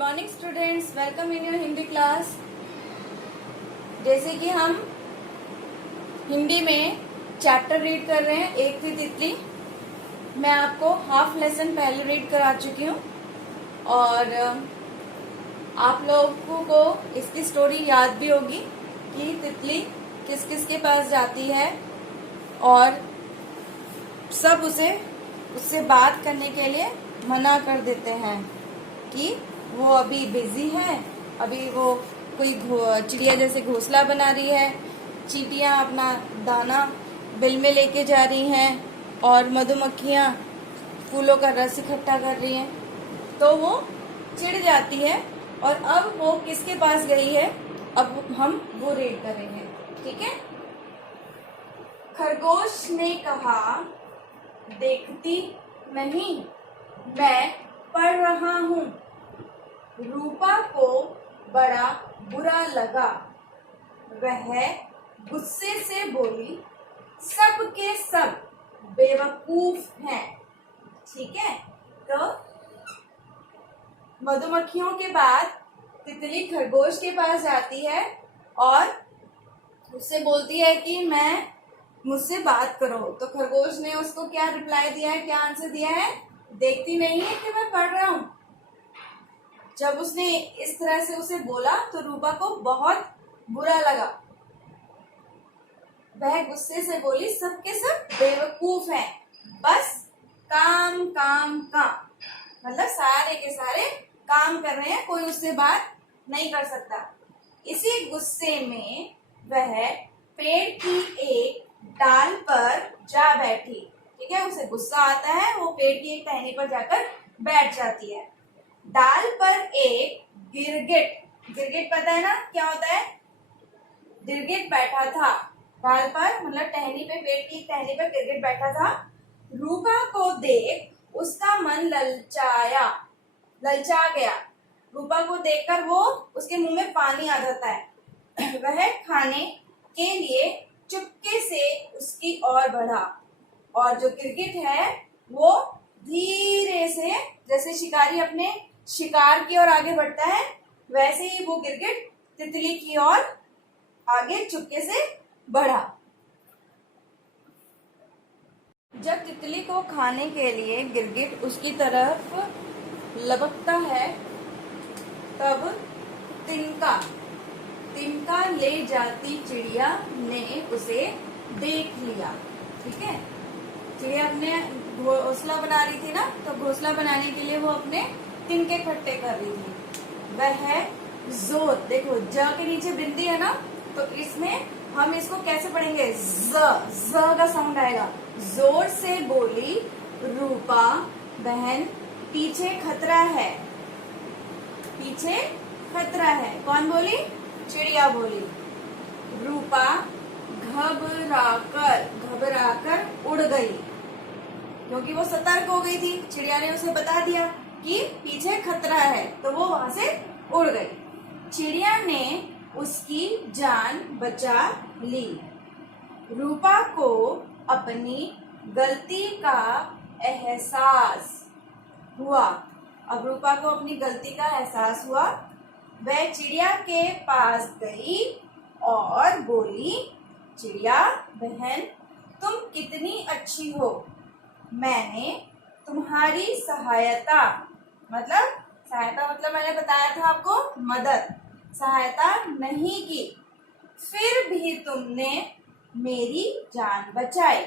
Morning students, welcome in your Hindi class. जैसे कि हम हिंदी में चैप्टर रीड कर रहे हैं, एक थी तितली। मैं आपको हाफ लेसन पहले रीड करा चुकी हूँ और आप लोगों को इसकी स्टोरी याद भी होगी कि तितली किस किस के पास जाती है और सब उससे बात करने के लिए मना कर देते हैं कि वो अभी बिजी है, अभी वो कोई चिड़िया जैसे घोंसला बना रही है, चींटियां अपना दाना बिल में लेके जा रही हैं और मधुमक्खियां फूलों का रस इकट्ठा कर रही हैं। तो वो चिढ़ जाती है और अब वो किसके पास गई है, अब हम वो रीड करेंगे, ठीक है। खरगोश ने कहा, देखती नहीं, मैं पढ़ रहा हूँ। रूपा को बड़ा बुरा लगा, वह गुस्से से बोली, सब के सब बेवकूफ हैं। ठीक है, तो मधुमक्खियों के बाद तितली खरगोश के पास जाती है और उससे बोलती है कि मुझसे बात करो। तो खरगोश ने उसको क्या रिप्लाई दिया है, क्या आंसर दिया है, देखती नहीं है कि मैं पढ़ रहा हूँ। जब उसने इस तरह से उसे बोला तो रूपा को बहुत बुरा लगा। वह गुस्से से बोली, सबके सब बेवकूफ हैं, बस काम काम काम, मतलब सारे के सारे काम कर रहे हैं, कोई उससे बात नहीं कर सकता। इसी गुस्से में वह पेड़ की एक डाल पर जा बैठी। ठीक है, उसे गुस्सा आता है, वो पेड़ की एक टहनी पर जाकर बैठ जाती है। डाल पर एक गिरगिट पता है ना क्या होता है, गिरगिट बैठा था डाल पर, मतलब टहनी पे, पेड़ की टहनी पर गिरगिट बैठा था। रूपा को देख उसका मन ललचा गया। रूपा को देखकर वो उसके मुंह में पानी आ जाता है। वह खाने के लिए चुपके से उसकी ओर बढ़ा और जो गिरगिट है वो धीरे से, जैसे शिकारी अपने शिकार की ओर आगे बढ़ता है, वैसे ही वो गिरगिट तितली की ओर आगे चुपके से बढ़ा। जब तितली को खाने के लिए गिरगिट उसकी तरफ लपकता है, तब तिनका ले जाती चिड़िया ने उसे देख लिया। ठीक है, चिड़िया अपने घोंसला बना रही थी ना, तो घोंसला बनाने के लिए वो अपने तिनके इकट्ठे कर रही थी। वह जोर, देखो ज के नीचे बिंदी है ना, तो इसमें हम इसको कैसे पढ़ेंगे, ज का साउंड आएगा। जोर से बोली, रूपा बहन पीछे खतरा है, पीछे खतरा है। कौन बोली, चिड़िया बोली। रूपा घबराकर उड़ गई, क्योंकि वो सतर्क हो गई थी, चिड़िया ने उसे बता दिया कि पीछे खतरा है, तो वो वहां से उड़ गई। चिड़िया ने उसकी जान बचा ली। रूपा को अपनी गलती का एहसास हुआ। अब रूपा को अपनी गलती का एहसास हुआ। वह चिड़िया के पास गई और बोली, चिड़िया बहन तुम कितनी अच्छी हो, मैंने तुम्हारी सहायता मतलब मैंने बताया था आपको, मदद, सहायता नहीं की, फिर भी तुमने मेरी जान बचाई।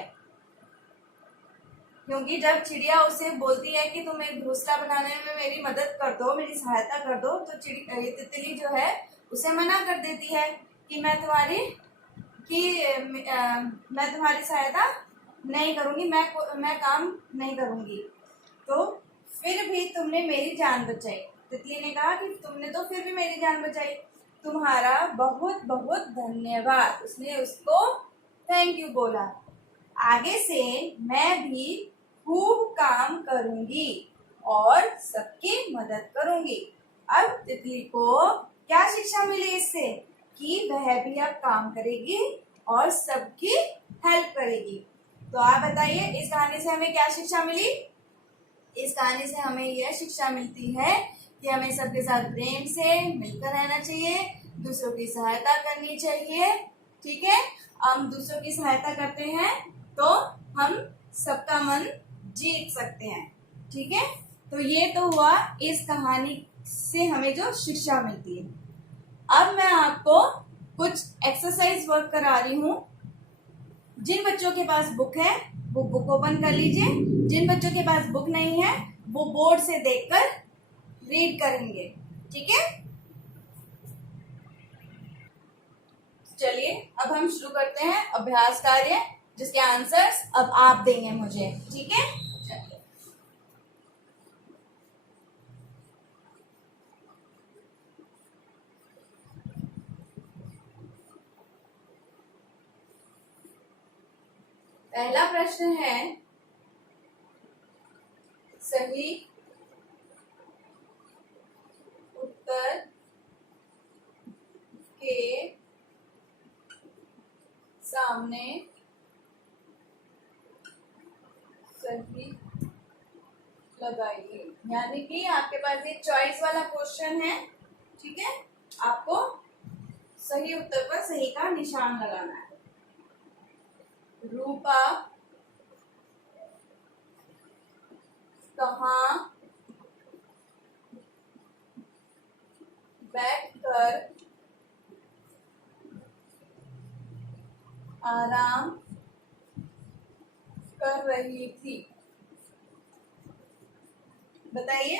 क्योंकि जब चिड़िया उसे बोलती है कि तुम एक घोंसला बनाने में मेरी मदद कर दो, मेरी सहायता कर दो, तो तितली जो है उसे मना कर देती है कि मैं तुम्हारी सहायता नहीं करूंगी, मैं काम नहीं करूंगी। तो फिर भी तुमने मेरी जान बचाई। तितली ने कहा कि तुमने तो फिर भी मेरी जान बचाई, तुम्हारा बहुत बहुत धन्यवाद। उसने उसको थैंक यू बोला। आगे से मैं भी खूब काम करूंगी और सबकी मदद करूंगी। अब तितली को क्या शिक्षा मिली इससे, कि वह भी अब काम करेगी और सबकी हेल्प करेगी। तो आप बताइए, इस कहानी से हमें क्या शिक्षा मिली। इस कहानी से हमें यह शिक्षा मिलती है कि हमें सबके साथ प्रेम से मिलकर रहना चाहिए, दूसरों की सहायता करनी चाहिए। ठीक है, हम दूसरों की सहायता करते हैं तो हम सबका मन जीत सकते हैं। ठीक है, तो ये तो हुआ इस कहानी से हमें जो शिक्षा मिलती है। अब मैं आपको कुछ एक्सरसाइज वर्क करा रही हूँ। जिन बच्चों के पास बुक है वो बुक ओपन कर लीजिए, जिन बच्चों के पास बुक नहीं है वो बोर्ड से देखकर रीड करेंगे। ठीक है, चलिए अब हम शुरू करते हैं अभ्यास कार्य, जिसके आंसर्स अब आप देंगे मुझे। ठीक है, चलिए। पहला प्रश्न है, सही उत्तर के सामने सही लगाइए। यानी कि आपके पास ये चॉइस वाला क्वेश्चन है। ठीक है, आपको सही उत्तर पर सही का निशान लगाना है। रूपा कहाँ बैठकर आराम कर रही थी? बताइए,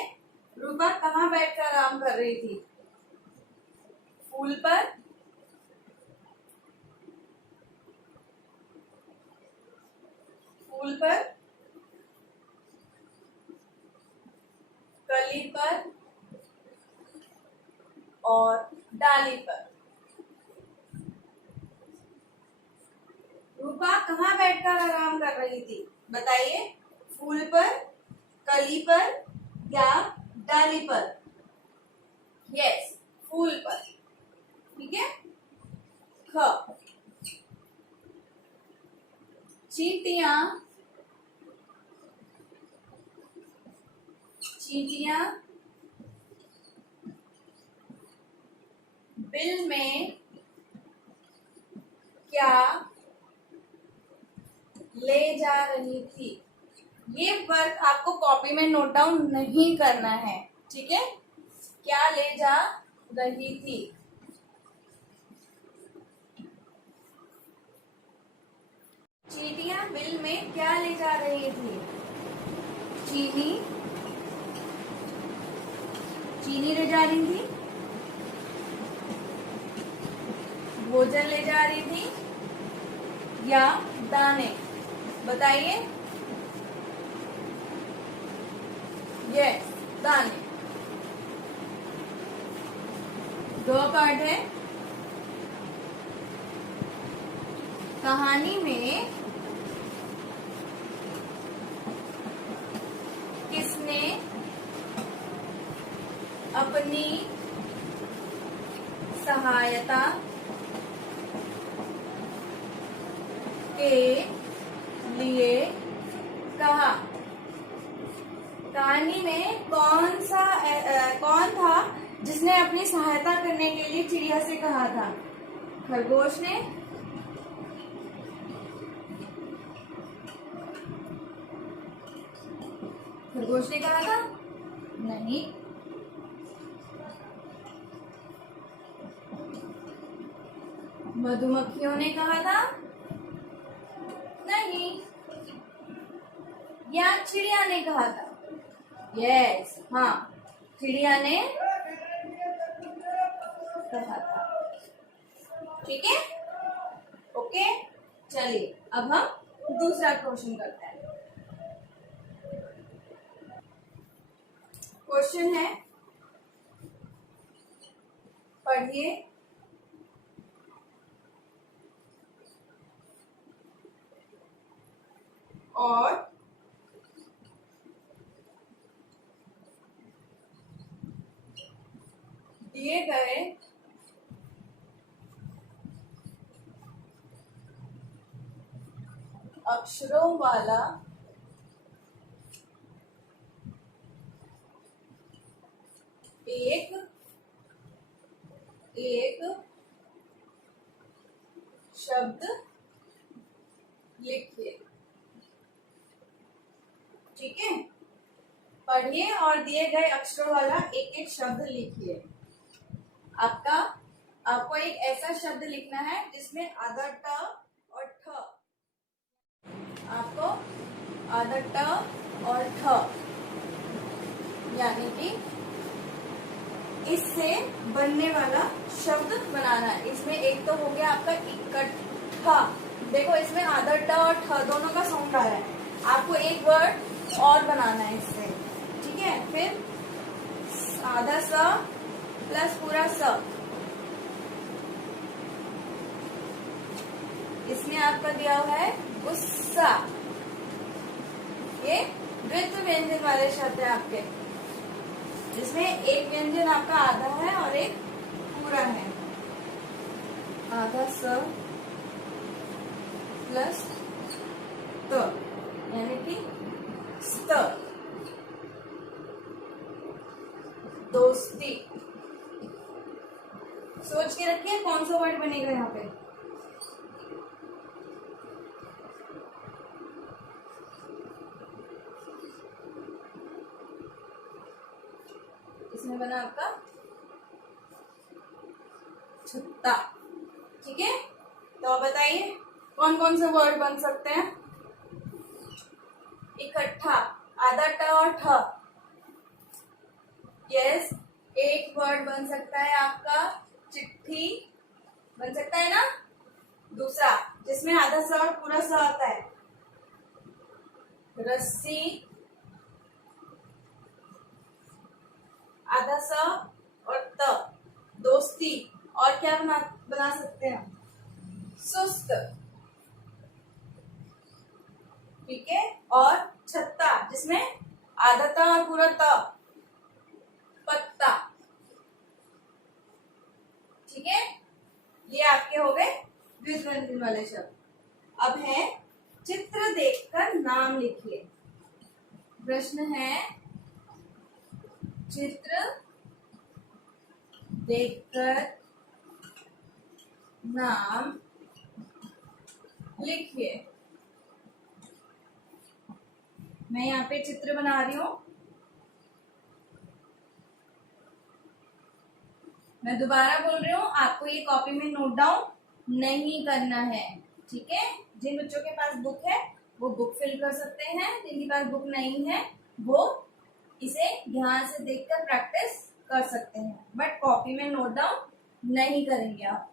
रूपा कहाँ बैठकर आराम कर रही थी? फूल पर, फूल पर, कली पर और डाली पर। रूपा कहाँ बैठकर आराम कर रही थी? बताइए, फूल पर, कली पर या डाली पर? यस, फूल पर। ठीक है, ख, चींटियां, चींटियां बिल में क्या ले जा रही थी? ये वर्क आपको कॉपी में नोट डाउन नहीं करना है। ठीक है, क्या ले जा रही थी? चींटियां बिल में क्या ले जा रही थी? चीनी, चीनी ले जा रही थी, भोजन ले जा रही थी या दाने? बताइए। यस, दाने। दो पार्ट है कहानी में। किसने अपनी सहायता के लिए कहा? कहानी में कौन था जिसने अपनी सहायता करने के लिए चिड़िया से कहा था? खरगोश ने, खरगोश ने कहा था? नहीं। मधुमक्खियों ने कहा था? नहीं। या चिड़िया ने कहा था? यस, हाँ, चिड़िया ने कहा था। ठीक है, ओके, चलिए अब हम दूसरा क्वेश्चन करते हैं। क्वेश्चन है, पढ़िए और दिए गए अक्षरों वाला एक शब्द लिखिए। ठीक है, पढ़िए और दिए गए अक्षरों वाला एक एक शब्द लिखिए। आपको एक ऐसा शब्द लिखना है जिसमें आधा ट और ठ, आपको आधा ट और ठ, यानी कि इससे बनने वाला शब्द बनाना है। इसमें एक तो हो गया आपका इकट्ठा, देखो इसमें आधा ट और ठ दोनों का साउंड आ रहा है, आपको एक वर्ड और बनाना है इससे। ठीक है, फिर आधा स प्लस पूरा स, इसमें आपका दिया हुआ है गुस्सा। ये द्वित्व व्यंजन वाले शब्द है आपके, जिसमें एक व्यंजन आपका आधा है और एक पूरा है। आधा स प्लस त, यानी कि स्त, दोस्ती। सोच के रखिए कौन सा वर्ड बनेगा यहाँ पे। इसमें बना आपका छत्ता। ठीक है, तो अब बताइए कौन कौन से वर्ड बन सकते हैं। इकट्ठा, आधा ट और ठ, यस। एक वर्ड बन सकता है आपका चिट्ठी, बन सकता है ना। दूसरा जिसमें आधा स और पूरा स आता है, रस्सी, आधा स और त, दोस्ती। और क्या बना सकते हैं, सुस्त। ठीक है, और छत्ता जिसमें आधा त और पूरा त, पत्ता। ठीक है, ये आपके हो गए द्वित्व व्यंजन वाले शब्द। अब है चित्र देखकर नाम लिखिए। प्रश्न है चित्र देखकर नाम लिखिए। मैं यहाँ पे चित्र बना रही हूं, मैं दोबारा बोल रही हूँ, आपको ये कॉपी में नोट डाउन नहीं करना है। ठीक है, जिन बच्चों के पास बुक है वो बुक फिल कर सकते हैं, जिनके पास बुक नहीं है वो इसे ध्यान से देखकर प्रैक्टिस कर सकते हैं, बट कॉपी में नोट डाउन नहीं करेंगे आप।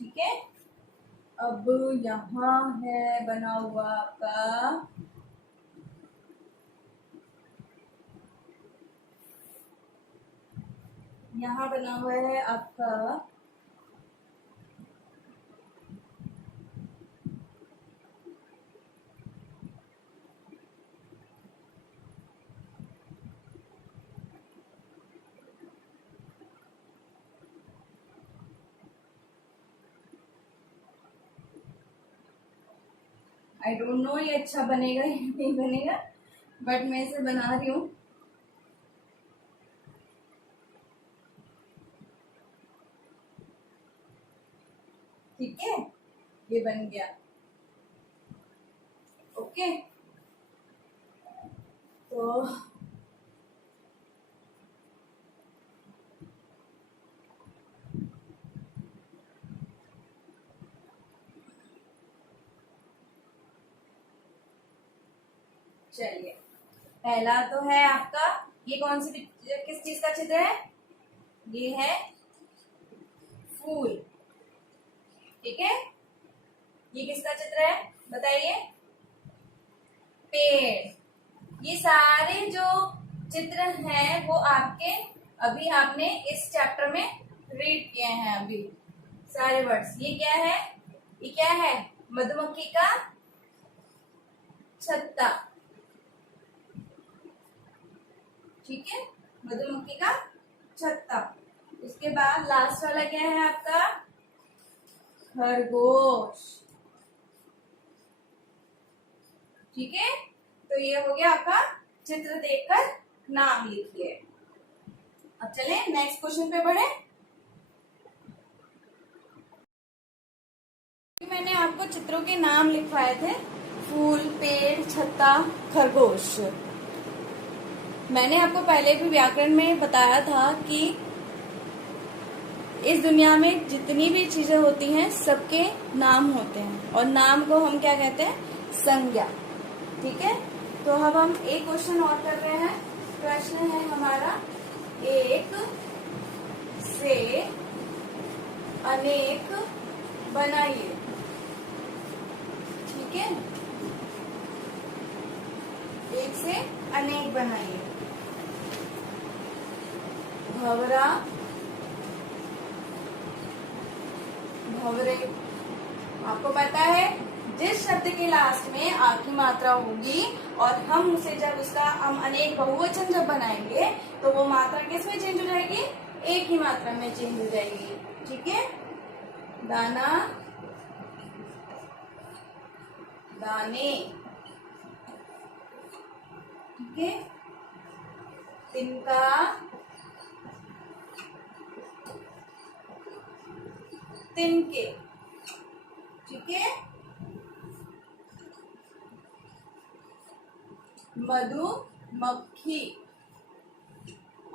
ठीक है, अब यहाँ है बना हुआ आपका यहाँ बना हुआ है आपका आई डोंट नो ये अच्छा बनेगा या नहीं बनेगा, बट मैं इसे बना रही हूँ। ठीक है, ये बन गया। ओके, तो चलिए, पहला तो है आपका, ये कौन सी किस चीज का चित्र है, ये है फूल। ठीक है, ये किसका चित्र है बताइए, पेड़। ये सारे जो चित्र हैं वो आपके अभी आपने इस चैप्टर में रीड किए हैं अभी। सारे वर्ड्स। ये क्या है? ये क्या है? मधुमक्खी का छत्ता। ठीक है, मधुमक्खी का छत्ता। उसके बाद लास्ट वाला क्या है आपका? खरगोश। ठीक है, तो ये हो गया आपका चित्र देखकर नाम लिखिए। अब चले नेक्स्ट क्वेश्चन पे बढ़े। मैंने आपको चित्रों के नाम लिखवाए थे, फूल, पेड़, छत्ता, खरगोश। मैंने आपको पहले भी व्याकरण में बताया था कि इस दुनिया में जितनी भी चीजें होती हैं सबके नाम होते हैं, और नाम को हम क्या कहते हैं? संज्ञा। ठीक है, तो अब हम एक क्वेश्चन और कर रहे हैं। प्रश्न है हमारा, एक से अनेक बनाइए। ठीक है, एक से अनेक बनाइए। भंवरा, भंवरे। आपको पता है जिस शब्द के लास्ट में आ की मात्रा होगी और हम उसे जब उसका हम अनेक बहुवचन जब बनाएंगे तो वो मात्रा किस में चेंज हो जाएगी? एक ही मात्रा में चेंज हो जाएगी। ठीक है, दाना, दाने। ठीक है, तिनका, तिनके। ठीक है, मधुमक्खी।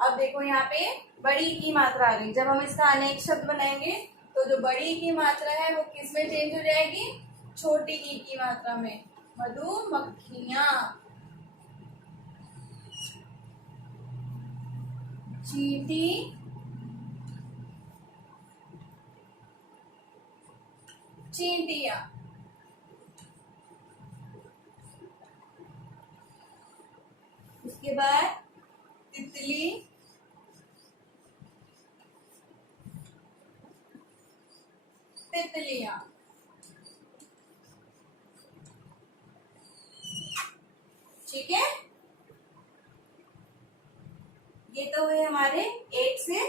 अब देखो यहाँ पे बड़ी की मात्रा आ गई। जब हम इसका अनेक शब्द बनाएंगे तो जो बड़ी की मात्रा है वो किस में चेंज हो जाएगी? छोटी की मात्रा में। मधुमक्खियां। चींटी, चींटियां। उसके बाद तितली, तितलियां। ठीक है, ये तो है हमारे एक से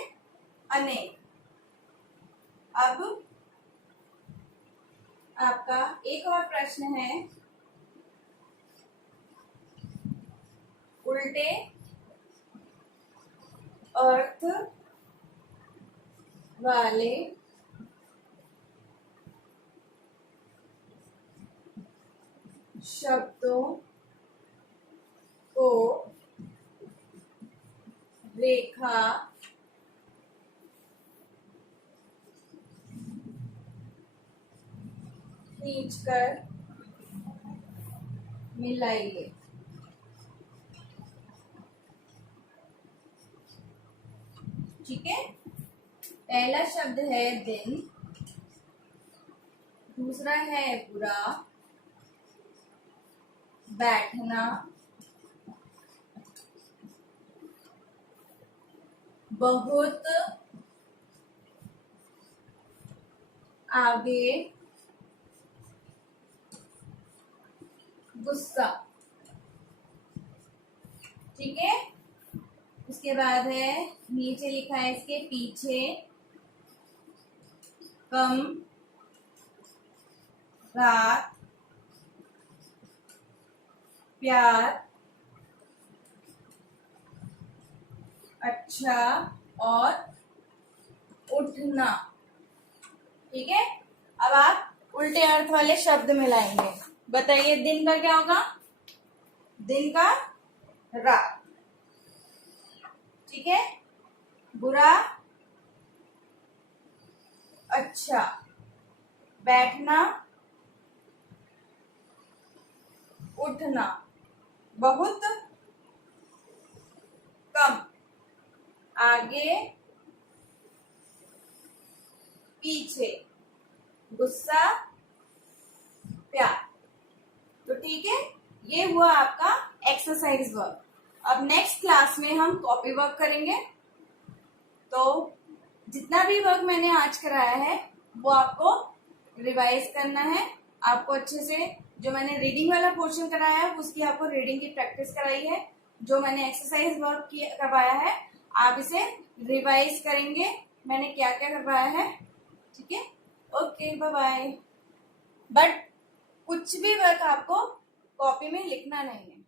अनेक। अब आपका एक और प्रश्न है, उल्टे अर्थ वाले शब्दों को रेखा खींचकर मिलाइए। ठीक है, पहला शब्द है दिन, दूसरा है बुरा, बैठना, बहुत, आगे, गुस्सा। ठीक है, उसके बाद है नीचे लिखा है इसके पीछे, कम, रात, प्यार, अच्छा और उठना। ठीक है, अब आप उल्टे अर्थ वाले शब्द मिलाएंगे। बताइए दिन का क्या होगा? दिन का रात। ठीक है, बुरा, अच्छा, बैठना, उठना, बहुत, कम, आगे, पीछे, गुस्सा, प्यार। तो ठीक है, ये हुआ आपका एक्सरसाइज वर्क। अब नेक्स्ट क्लास में हम कॉपी वर्क करेंगे। तो जितना भी वर्क मैंने आज कराया है वो आपको रिवाइज करना है। आपको अच्छे से जो मैंने रीडिंग वाला पोर्शन कराया है उसकी आपको रीडिंग की प्रैक्टिस कराई है। जो मैंने एक्सरसाइज वर्क करवाया है आप इसे रिवाइज करेंगे मैंने क्या क्या करवाया है। ठीक है, ओके, बाय बाय। बट कुछ भी वर्क आपको कॉपी में लिखना नहीं है।